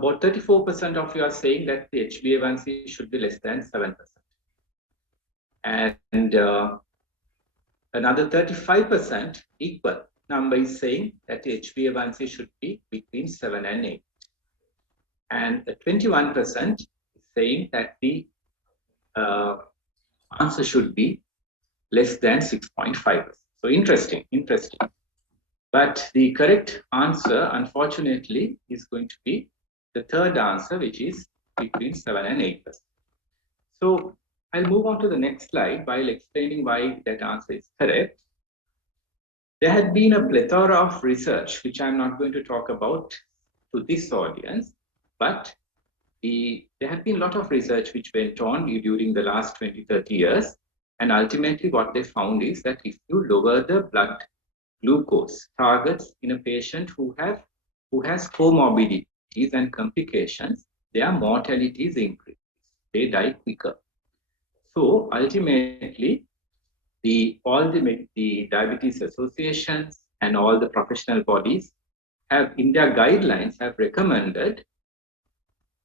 About 34% of you are saying that the HbA1c should be less than 7%. And another 35% equal number is saying that the HbA1c should be between 7 and 8. And 21% is saying that the answer should be less than 6.5%. So interesting. But the correct answer, unfortunately, is going to be the third answer, which is between 7 and 8%. So I'll move on to the next slide while explaining why that answer is correct. There had been a plethora of research, which I'm not going to talk about to this audience, but there had been a lot of research which went on during the last 20-30 years. And ultimately what they found is that if you lower the blood glucose targets in a patient who has comorbidities and complications, their mortality is increased. They die quicker. So ultimately, all the diabetes associations and all the professional bodies have, in their guidelines, have recommended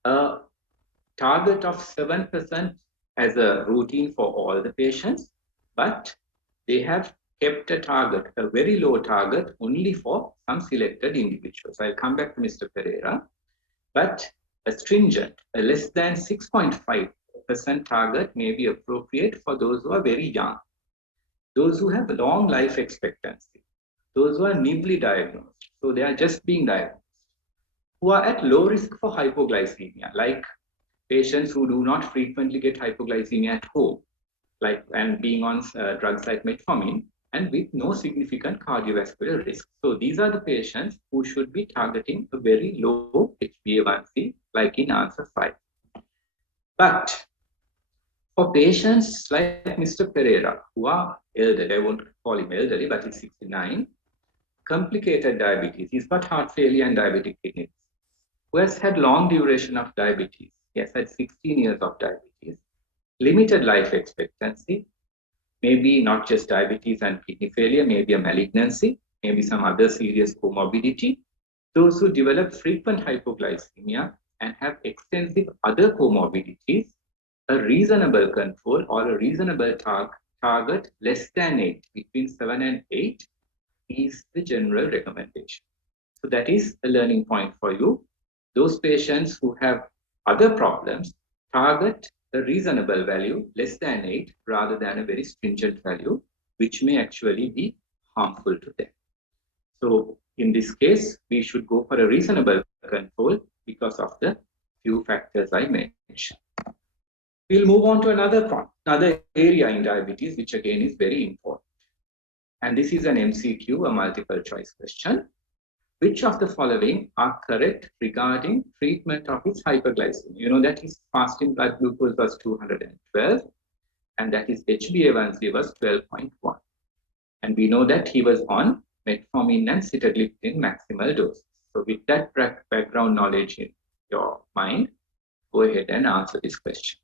a target of 7% as a routine for all the patients, but they have kept a target, a very low target, only for some selected individuals. I'll come back to Mr. Pereira, but a stringent, a less than 6.5% target may be appropriate for those who are very young, those who have long life expectancy, those who are newly diagnosed, so they are just being diagnosed, who are at low risk for hypoglycemia, like patients who do not frequently get hypoglycemia at home, and being on drugs like metformin, and with no significant cardiovascular risk. So these are the patients who should be targeting a very low HbA1c, like in answer 5. But for patients like Mr. Pereira, who are elderly, I won't call him elderly, but he's 69, complicated diabetes, he's got heart failure and diabetic kidney disease, who has had long duration of diabetes, he has had 16 years of diabetes, limited life expectancy, maybe not just diabetes and kidney failure, maybe a malignancy, maybe some other serious comorbidity. Those who develop frequent hypoglycemia and have extensive other comorbidities, a reasonable control or a reasonable target less than 8, between 7 and 8 is the general recommendation. So that is a learning point for you. Those patients who have other problems, target a reasonable value, less than 8, rather than a very stringent value, which may actually be harmful to them. So in this case, we should go for a reasonable control because of the few factors I mentioned. We'll move on to another area in diabetes, which again is very important. And this is an MCQ, a multiple choice question. Which of the following are correct regarding treatment of his hyperglycemia? You know that his fasting blood glucose was 212 and that his HbA1c was 12.1. And we know that he was on metformin and sitagliptin maximal dose. So with that background knowledge in your mind, go ahead and answer this question.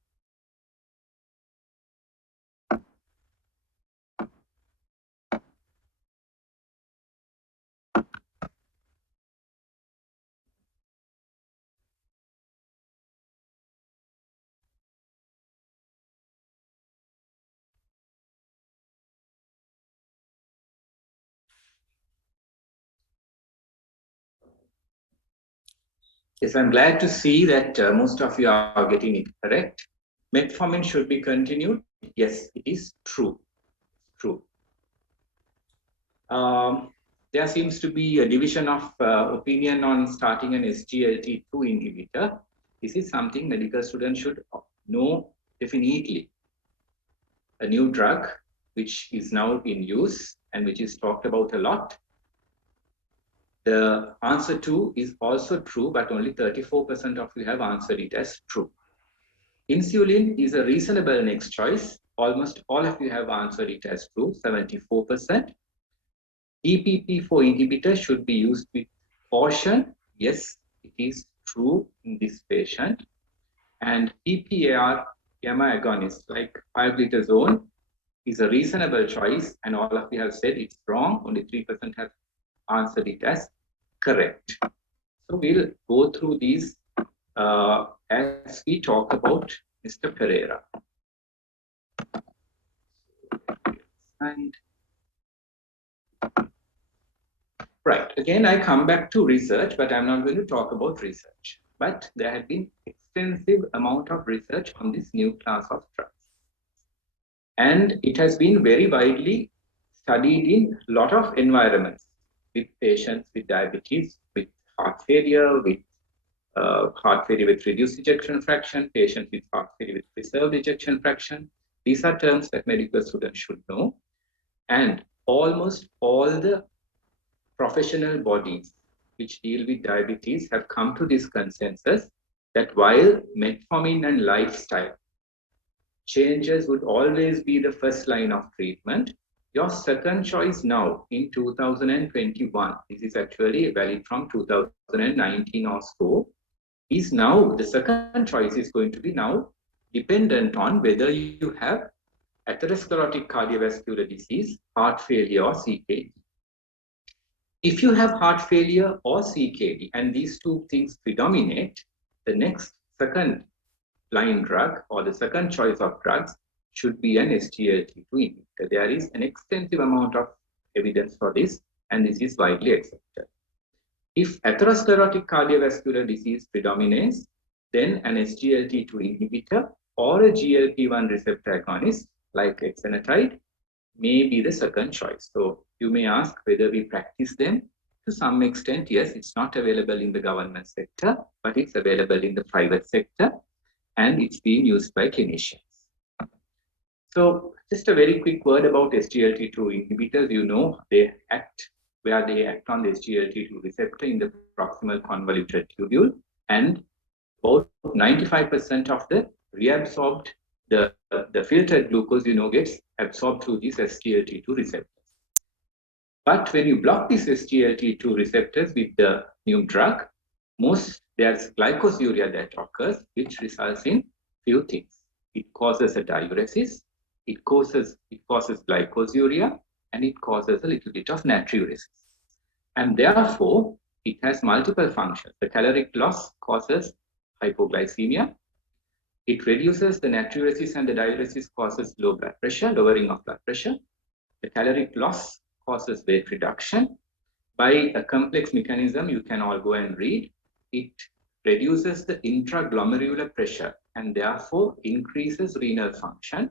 Yes, I'm glad to see that most of you are getting it correct. Metformin should be continued. Yes, it is true. True. There seems to be a division of opinion on starting an SGLT2 inhibitor. This is something medical students should know definitely. A new drug which is now in use and which is talked about a lot. The answer 2 is also true, but only 34% of you have answered it as true. Insulin is a reasonable next choice. Almost all of you have answered it as true, 74%. DPP-4 inhibitor should be used with caution. Yes, it is true in this patient. And PPAR gamma agonist like pioglitazone is a reasonable choice, and all of you have said it's wrong. Only 3% have answered it as correct. So we'll go through these as we talk about Mr. Pereira. And right, again, I come back to research, but I'm not going to talk about research. But there had been extensive amount of research on this new class of drugs. And it has been very widely studied in a lot of environments with patients with diabetes, with heart failure with reduced ejection fraction, patients with heart failure with preserved ejection fraction. These are terms that medical students should know. And almost all the professional bodies which deal with diabetes have come to this consensus that while metformin and lifestyle changes would always be the first line of treatment, your second choice now in 2021, this is actually valid from 2019 or so, is now the second choice is going to be now dependent on whether you have atherosclerotic cardiovascular disease, heart failure, or CKD. If you have heart failure or CKD and these two things predominate, the next second line drug or the second choice of drugs should be an SGLT2 inhibitor. There is an extensive amount of evidence for this, and this is widely accepted. If atherosclerotic cardiovascular disease predominates, then an SGLT2 inhibitor or a GLP-1 receptor agonist like exenatide may be the second choice. So you may ask whether we practice them. To some extent, yes, it's not available in the government sector, but it's available in the private sector, and it's being used by clinicians. So just a very quick word about SGLT2 inhibitors. You know, they act where they act on the SGLT2 receptor in the proximal convoluted tubule, and about 95% of the reabsorbed, the filtered glucose, you know, gets absorbed through these SGLT2 receptors. But when you block these SGLT2 receptors with the new drug, there's glycosuria that occurs, which results in few things. It causes a diuresis, it causes glycosuria, and it causes a little bit of natriuresis. And therefore, it has multiple functions. The caloric loss causes hypoglycemia. It reduces the natriuresis, and the diuresis causes low blood pressure, lowering of blood pressure. The caloric loss causes weight reduction. By a complex mechanism, you can all go and read. It reduces the intraglomerular pressure and therefore increases renal function.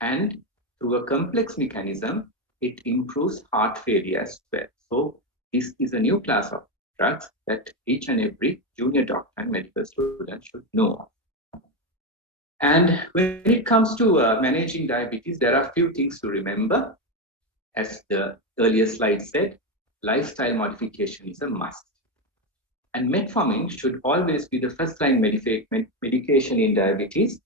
And through a complex mechanism, it improves heart failure as well. So this is a new class of drugs that each and every junior doctor and medical student should know of. And when it comes to managing diabetes, there are a few things to remember. As the earlier slide said, lifestyle modification is a must. And metformin should always be the first line medication in diabetes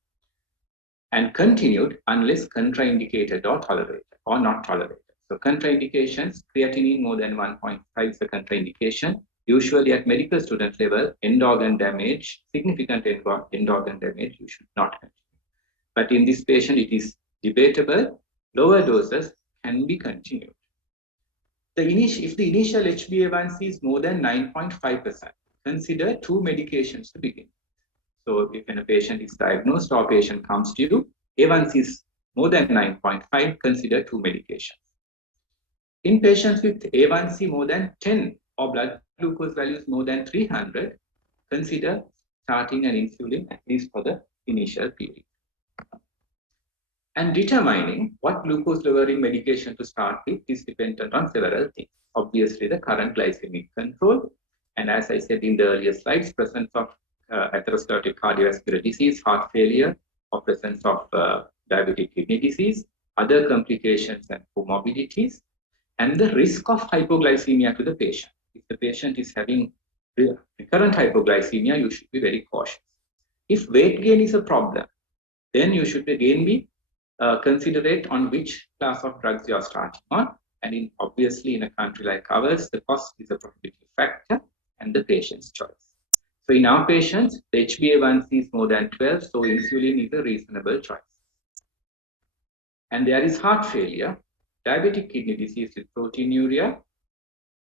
and continued unless contraindicated or tolerated or not tolerated. So contraindications, creatinine more than 1.5 is a contraindication. Usually at medical student level, end organ damage, significant end organ damage, you should not continue. But in this patient, it is debatable. Lower doses can be continued. If the initial HbA1c is more than 9.5%, consider two medications to begin. So if a patient is diagnosed or a patient comes to you, A1c is more than 9.5, consider two medications. In patients with A1c more than 10 or blood glucose values more than 300, consider starting an insulin at least for the initial period. And determining what glucose lowering medication to start with is dependent on several things. Obviously, the current glycemic control, and as I said in the earlier slides, presence of atherosclerotic cardiovascular disease, heart failure, or presence of diabetic kidney disease, other complications and comorbidities, and the risk of hypoglycemia to the patient. If the patient is having recurrent hypoglycemia, you should be very cautious. If weight gain is a problem, then you should again be considerate on which class of drugs you are starting on. And obviously, in a country like ours, the cost is a prohibitive factor and the patient's choice. So in our patients, the HbA1c is more than 12, so insulin is a reasonable choice. And there is heart failure, diabetic kidney disease with proteinuria,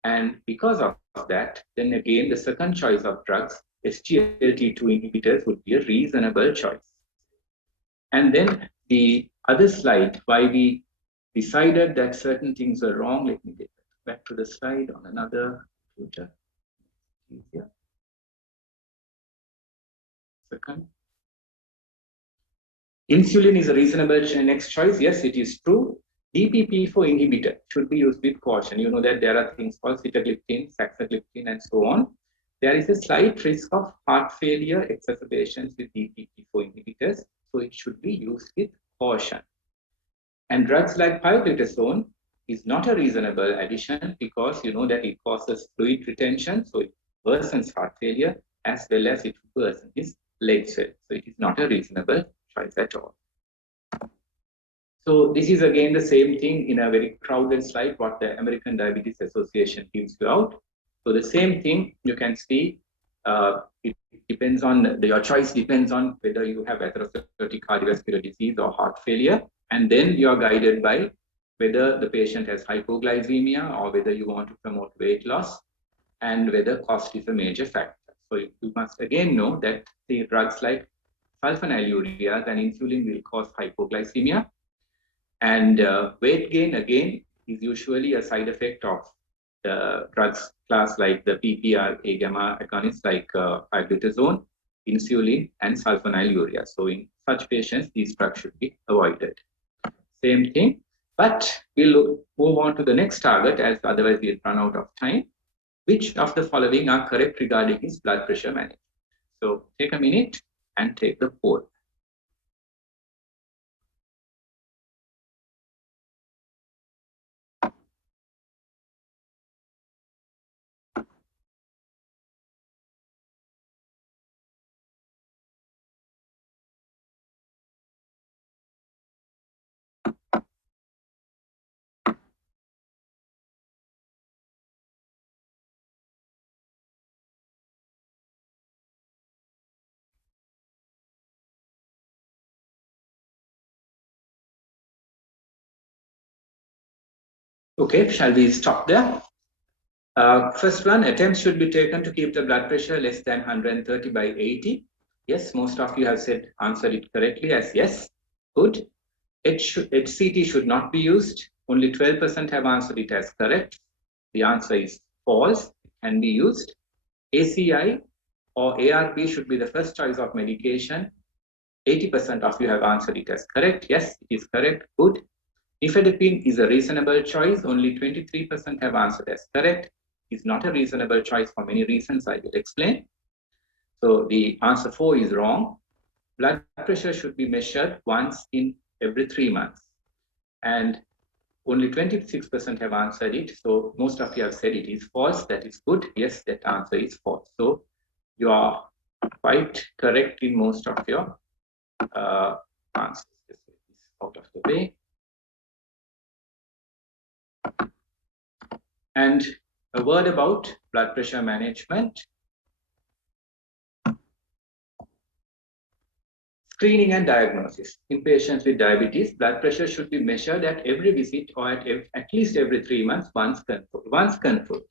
and because of that, then again, the second choice of drugs SGLT2 inhibitors would be a reasonable choice. And then the other slide, why we decided that certain things are wrong. Let me get back to the slide on another computer. Easier. Second. Insulin is a reasonable next choice. Yes, it is true. DPP4 inhibitor should be used with caution. You know that there are things called sitagliptin, saxagliptin, and so on. There is a slight risk of heart failure exacerbations with DPP4 inhibitors, so it should be used with caution. And drugs like pioglitazone is not a reasonable addition because you know that it causes fluid retention, so it worsens heart failure as well as it worsens his leg swell. So it is not a reasonable choice at all. So this is again the same thing in a very crowded slide what the American Diabetes Association gives you out. So the same thing you can see, it depends on, your choice depends on whether you have atherosclerotic cardiovascular disease or heart failure, and then you are guided by whether the patient has hypoglycemia or whether you want to promote weight loss, and whether cost is a major factor. So you must again know that the drugs like sulfonylureas and insulin will cause hypoglycemia, and weight gain again is usually a side effect of the drugs class like the PPAR gamma agonists like pioglitazone, insulin, and sulfonylurea. So in such patients, these drugs should be avoided. Same thing, but we'll move on to the next target as otherwise we'll run out of time. Which of the following are correct regarding his blood pressure management? So take a minute and take the poll. Okay, shall we stop there? First one, attempts should be taken to keep the blood pressure less than 130 by 80. Yes, most of you have said, answered it correctly as yes. Good. HCT should not be used. Only 12% have answered it as correct. The answer is false. It can be used. ACI or ARB should be the first choice of medication. 80% of you have answered it as correct. Yes, it is correct. Good. Nifedipine is a reasonable choice. Only 23% have answered as correct. It's not a reasonable choice for many reasons I will explain. So the answer 4 is wrong. Blood pressure should be measured once in every 3 months. And only 26% have answered it. So most of you have said it is false. That is good. Yes, that answer is false. So you are quite correct in most of your answers. Just get this out of the way. And a word about blood pressure management. Screening and diagnosis. In patients with diabetes, blood pressure should be measured at every visit or at least every 3 months once controlled.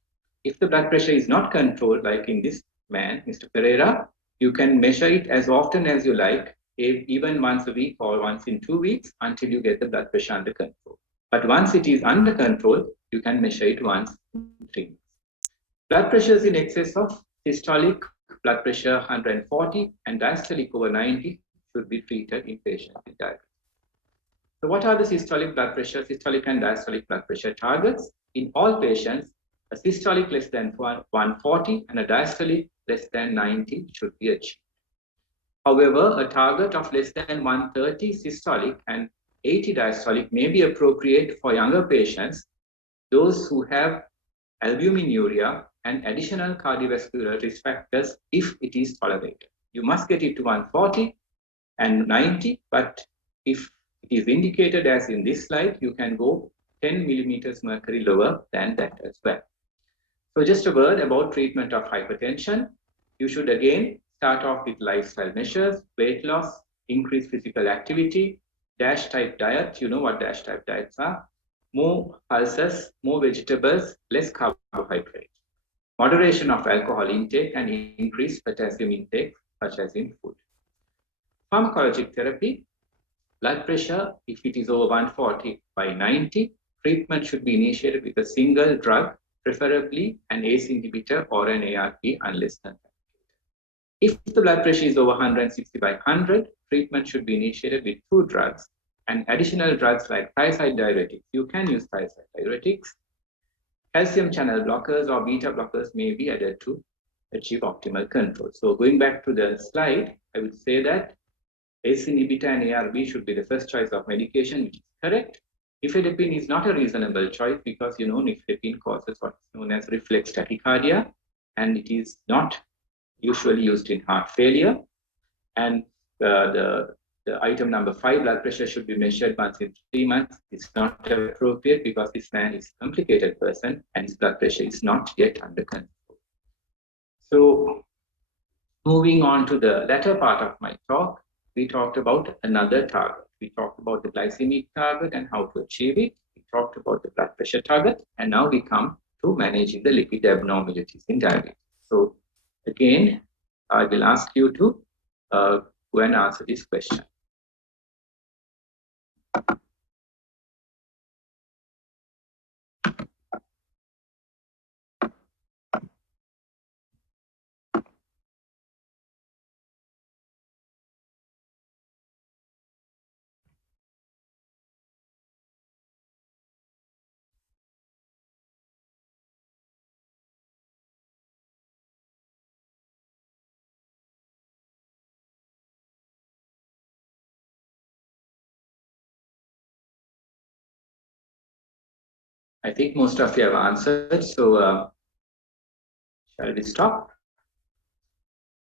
If the blood pressure is not controlled, like in this man, Mr. Pereira, you can measure it as often as you like, even once a week or once in 2 weeks until you get the blood pressure under control. But once it is under control, you can measure it once in 3 months. Blood pressures in excess of systolic blood pressure 140 and diastolic over 90 should be treated in patients with diabetes. So what are the systolic blood pressure, systolic and diastolic blood pressure targets? In all patients, a systolic less than 140 and a diastolic less than 90 should be achieved. However, a target of less than 130 systolic and 80 diastolic may be appropriate for younger patients, those who have albuminuria and additional cardiovascular risk factors if it is tolerated. You must get it to 140 and 90, but if it is indicated as in this slide, you can go 10 millimeters mercury lower than that as well. So just a word about treatment of hypertension. You should again start off with lifestyle measures, weight loss, increased physical activity, DASH type diet. You know what DASH type diets are. More pulses, more vegetables, less carbohydrates. moderation of alcohol intake and increased potassium intake, such as in food. Pharmacologic therapy, blood pressure, if it is over 140/90, treatment should be initiated with a single drug, preferably an ACE inhibitor or an ARB unless non. If the blood pressure is over 160/100, treatment should be initiated with 2 drugs and additional drugs like thiazide diuretics. You can use thiazide diuretics. Calcium channel blockers or beta blockers may be added to achieve optimal control. So going back to the slide, I would say that ACE inhibitor and ARB should be the first choice of medication, which is correct. Nifedipine is not a reasonable choice because nifedipine causes what is known as reflex tachycardia, and it is not usually used in heart failure. And the item number 5, blood pressure should be measured once in 3 months. It's not appropriate because this man is a complicated person and his blood pressure is not yet under control. So moving on to the latter part of my talk, we talked about another target. We talked about the glycemic target and how to achieve it. We talked about the blood pressure target, and now we come to managing the lipid abnormalities in diabetes. So again, I will ask you to go and answer this question. I think most of you have answered, so shall we stop?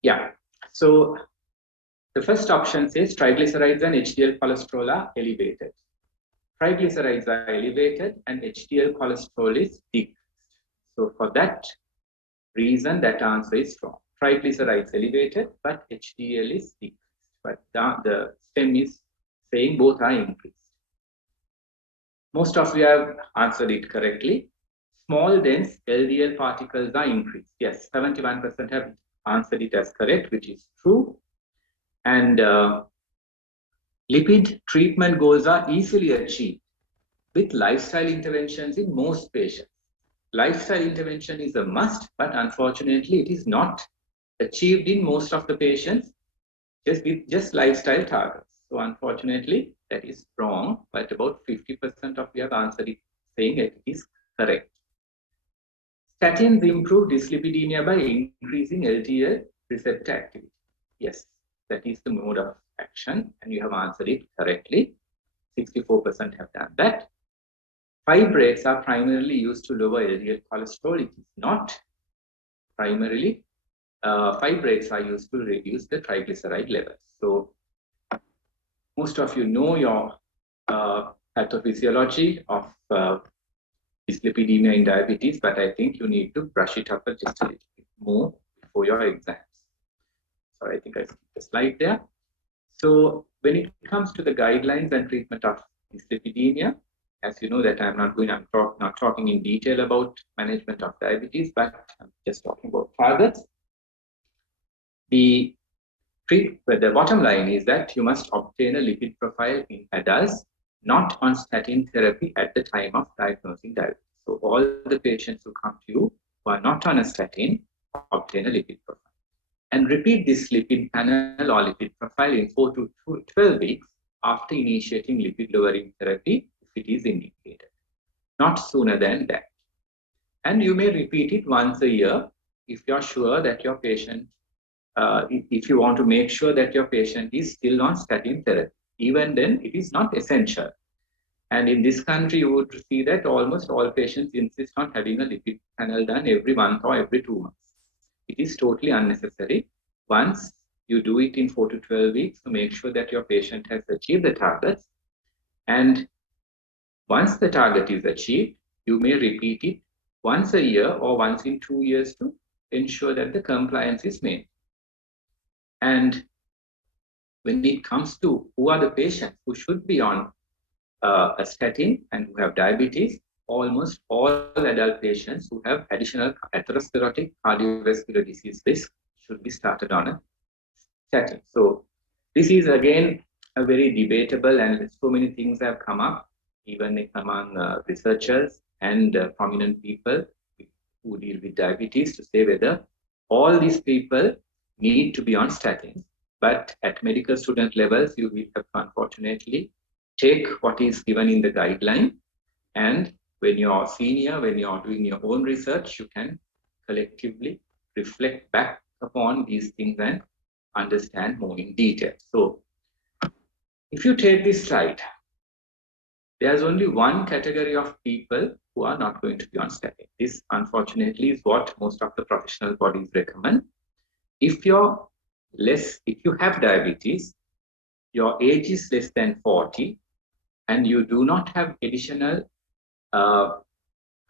Yeah, so the first option says triglycerides and HDL cholesterol are elevated. Triglycerides are elevated and HDL cholesterol is decreased. So for that reason, that answer is wrong. Triglycerides elevated, but HDL is decreased. But the STEM is saying both are increased. Most of you have answered it correctly. Small dense LDL particles are increased. Yes, 71% have answered it as correct, which is true. And lipid treatment goals are easily achieved with lifestyle interventions in most patients. Lifestyle intervention is a must, but unfortunately, it is not achieved in most of the patients just lifestyle targets. So unfortunately, that is wrong, but about 50% of you have answered it saying it is correct. Statins improve dyslipidemia by increasing LDL receptor activity. Yes, that is the mode of action, and you have answered it correctly. 64% have done that. Fibrates are primarily used to lower LDL cholesterol. It is not primarily. Fibrates are used to reduce the triglyceride levels. So most of you know your pathophysiology of dyslipidemia in diabetes, but I think you need to brush it up just a little bit more before your exams. So I think I skipped the slide there. So when it comes to the guidelines and treatment of dyslipidemia, as you know that I'm not talking in detail about management of diabetes, but I'm just talking about targets. The bottom line is that you must obtain a lipid profile in adults not on statin therapy at the time of diagnosing diabetes. So all the patients who come to you who are not on a statin obtain a lipid profile. And repeat this lipid panel or lipid profile in 4 to 12 weeks after initiating lipid-lowering therapy if it is indicated, not sooner than that. And you may repeat it once a year if you're sure that your patient, if you want to make sure that your patient is still on statin therapy. Even then, it is not essential. And in this country, you would see that almost all patients insist on having a lipid panel done every month or every 2 months. It is totally unnecessary. Once you do it in 4 to 12 weeks to make sure that your patient has achieved the targets. And once the target is achieved, you may repeat it once a year or once in 2 years to ensure that the compliance is made. And when it comes to who are the patients who should be on a statin and who have diabetes, almost all adult patients who have additional atherosclerotic cardiovascular disease risk should be started on a statin. So this is again a very debatable, and so many things have come up even among researchers and prominent people who deal with diabetes to say whether all these people need to be on statins. But at medical student levels, you will have to unfortunately take what is given in the guideline. And when you're senior, when you're doing your own research, you can collectively reflect back upon these things and understand more in detail. So if you take this slide, there's only one category of people who are not going to be on statin. This, unfortunately, is what most of the professional bodies recommend. If you have diabetes, your age is less than 40, and you do not have additional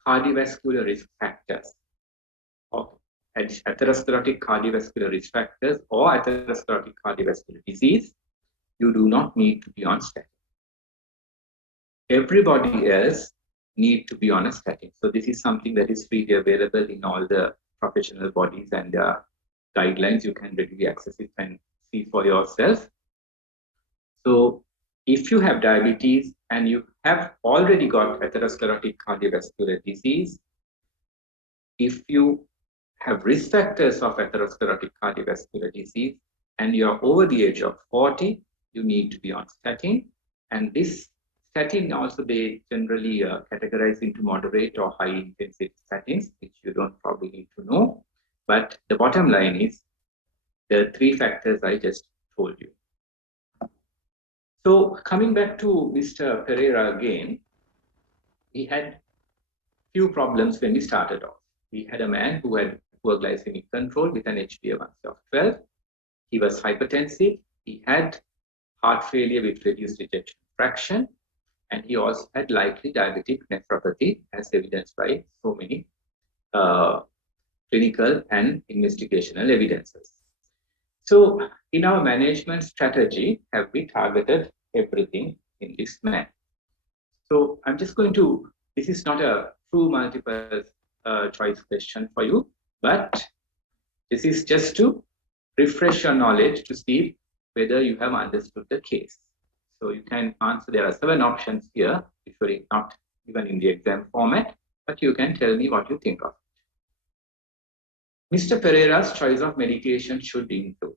cardiovascular risk factors, or atherosclerotic cardiovascular risk factors, or atherosclerotic cardiovascular disease, you do not need to be on statin. Everybody else need to be on a statin. So this is something that is freely available in all the professional bodies and guidelines. You can readily access it and see for yourself. So if you have diabetes and you have already got atherosclerotic cardiovascular disease, if you have risk factors of atherosclerotic cardiovascular disease and you are over the age of 40, you need to be on statin. And this statin also, they generally categorize into moderate or high intensity statins, which you don't probably need to know. But the bottom line is the three factors I just told you. So coming back to Mr. Pereira again, he had few problems when we started off. We had a man who had poor glycemic control with an HbA1c of 12. He was hypertensive. He had heart failure with reduced ejection fraction. And he also had likely diabetic nephropathy, as evidenced by so many clinical and investigational evidences. So in our management strategy, have we targeted everything in this man? So I'm just going to, this is not a true multiple choice question for you, but this is just to refresh your knowledge to see whether you have understood the case. So you can answer, there are 7 options here, usually not even in the exam format, but you can tell me what you think of it. Mr. Pereira's choice of medication should include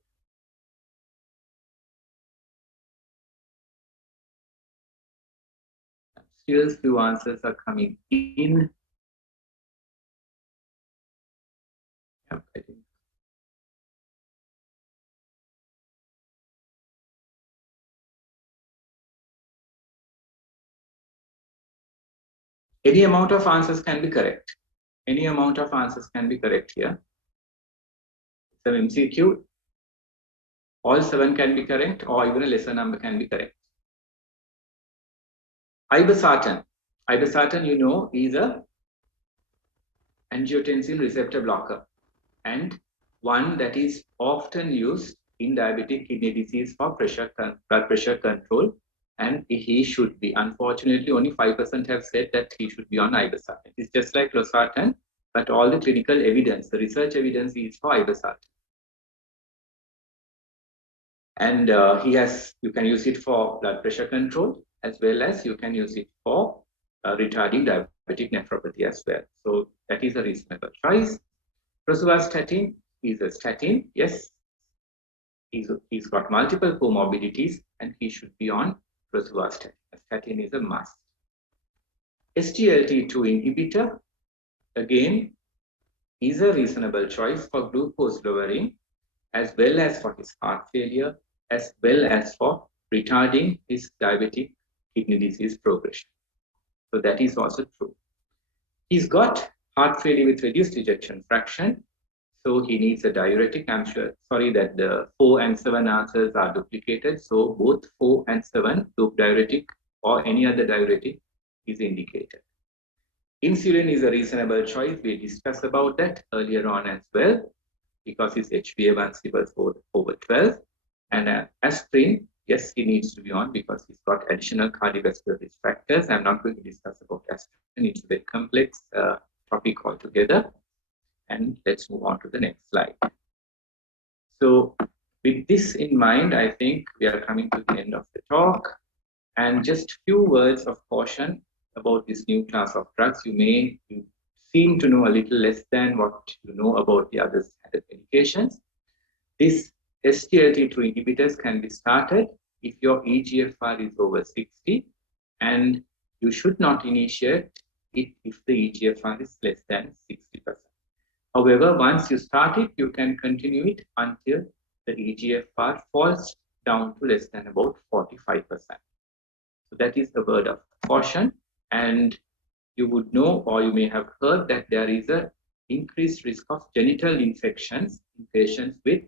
still few answers are coming in. Yep, I think. Any amount of answers can be correct. Any amount of answers can be correct here. So MCQ, all 7 can be correct, or even a lesser number can be correct. Irbesartan. Irbesartan, you know, is a angiotensin receptor blocker, and one that is often used in diabetic kidney disease for blood pressure control, and he should be. Unfortunately, only 5% have said that he should be on irbesartan. It's just like losartan, but all the clinical evidence, the research evidence is for irbesartan. And you can use it for blood pressure control, as well as you can use it for retarding diabetic nephropathy as well. So that is a reasonable choice. Rosuvastatin is a statin, yes. He's got multiple comorbidities and he should be on rosuvastatin. A statin is a must. SGLT2 inhibitor, again, is a reasonable choice for glucose lowering, as well as for his heart failure, as well as for retarding his diabetic kidney disease progression. So that is also true. He's got heart failure with reduced ejection fraction, so he needs a diuretic. I'm sorry that the 4 and 7 answers are duplicated. So both 4 and 7, loop diuretic or any other diuretic is indicated. Insulin is a reasonable choice. We discussed about that earlier on as well, because his HbA1c was over 12. And aspirin yes, he needs to be on because he's got additional cardiovascular risk factors. I'm not going to discuss about estrogen. It's a very complex topic altogether. And let's move on to the next slide. So with this in mind, I think we are coming to the end of the talk. And just few words of caution about this new class of drugs. You seem to know a little less than what you know about the other standard medications. This SGLT2 inhibitors can be started if your EGFR is over 60, and you should not initiate it if the EGFR is less than 60%. However, once you start it, you can continue it until the EGFR falls down to less than about 45%. So that is the word of caution. And you would know, or you may have heard, that there is an increased risk of genital infections in patients with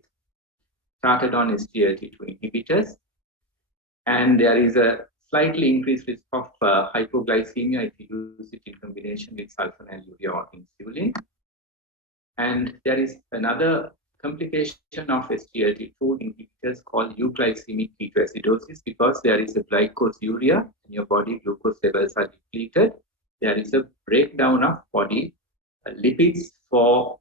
started on SGLT2 inhibitors. And there is a slightly increased risk of hypoglycemia if you use it in combination with sulfonylurea or insulin. And there is another complication of SGLT2 inhibitors called euglycemic ketoacidosis, because there is a glycosuria in your body, glucose levels are depleted. There is a breakdown of body lipids for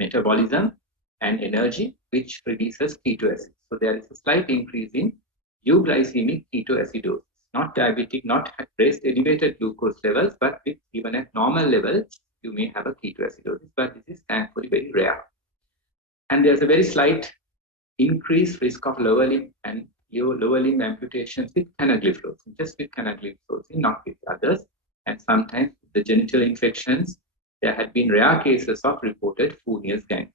metabolism and energy, which releases ketoacids. So there is a slight increase in euglycemic ketoacidosis, not diabetic, not raised elevated glucose levels, but with even at normal levels, you may have a ketoacidosis, but this is thankfully very rare. And there's a very slight increased risk of lower limb and lower limb amputations with canagliflozin, just with canagliflozin, not with others. And sometimes the genital infections, there had been rare cases of reported Fournier's gangrene.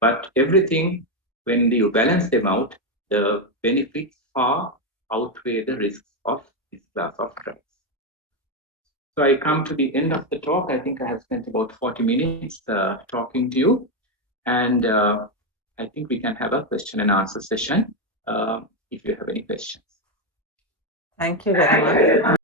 But everything, when you balance them out, the benefits far outweigh the risks of this class of drugs. So I come to the end of the talk. I think I have spent about 40 minutes talking to you. And I think we can have a question and answer session if you have any questions. Thank you very much.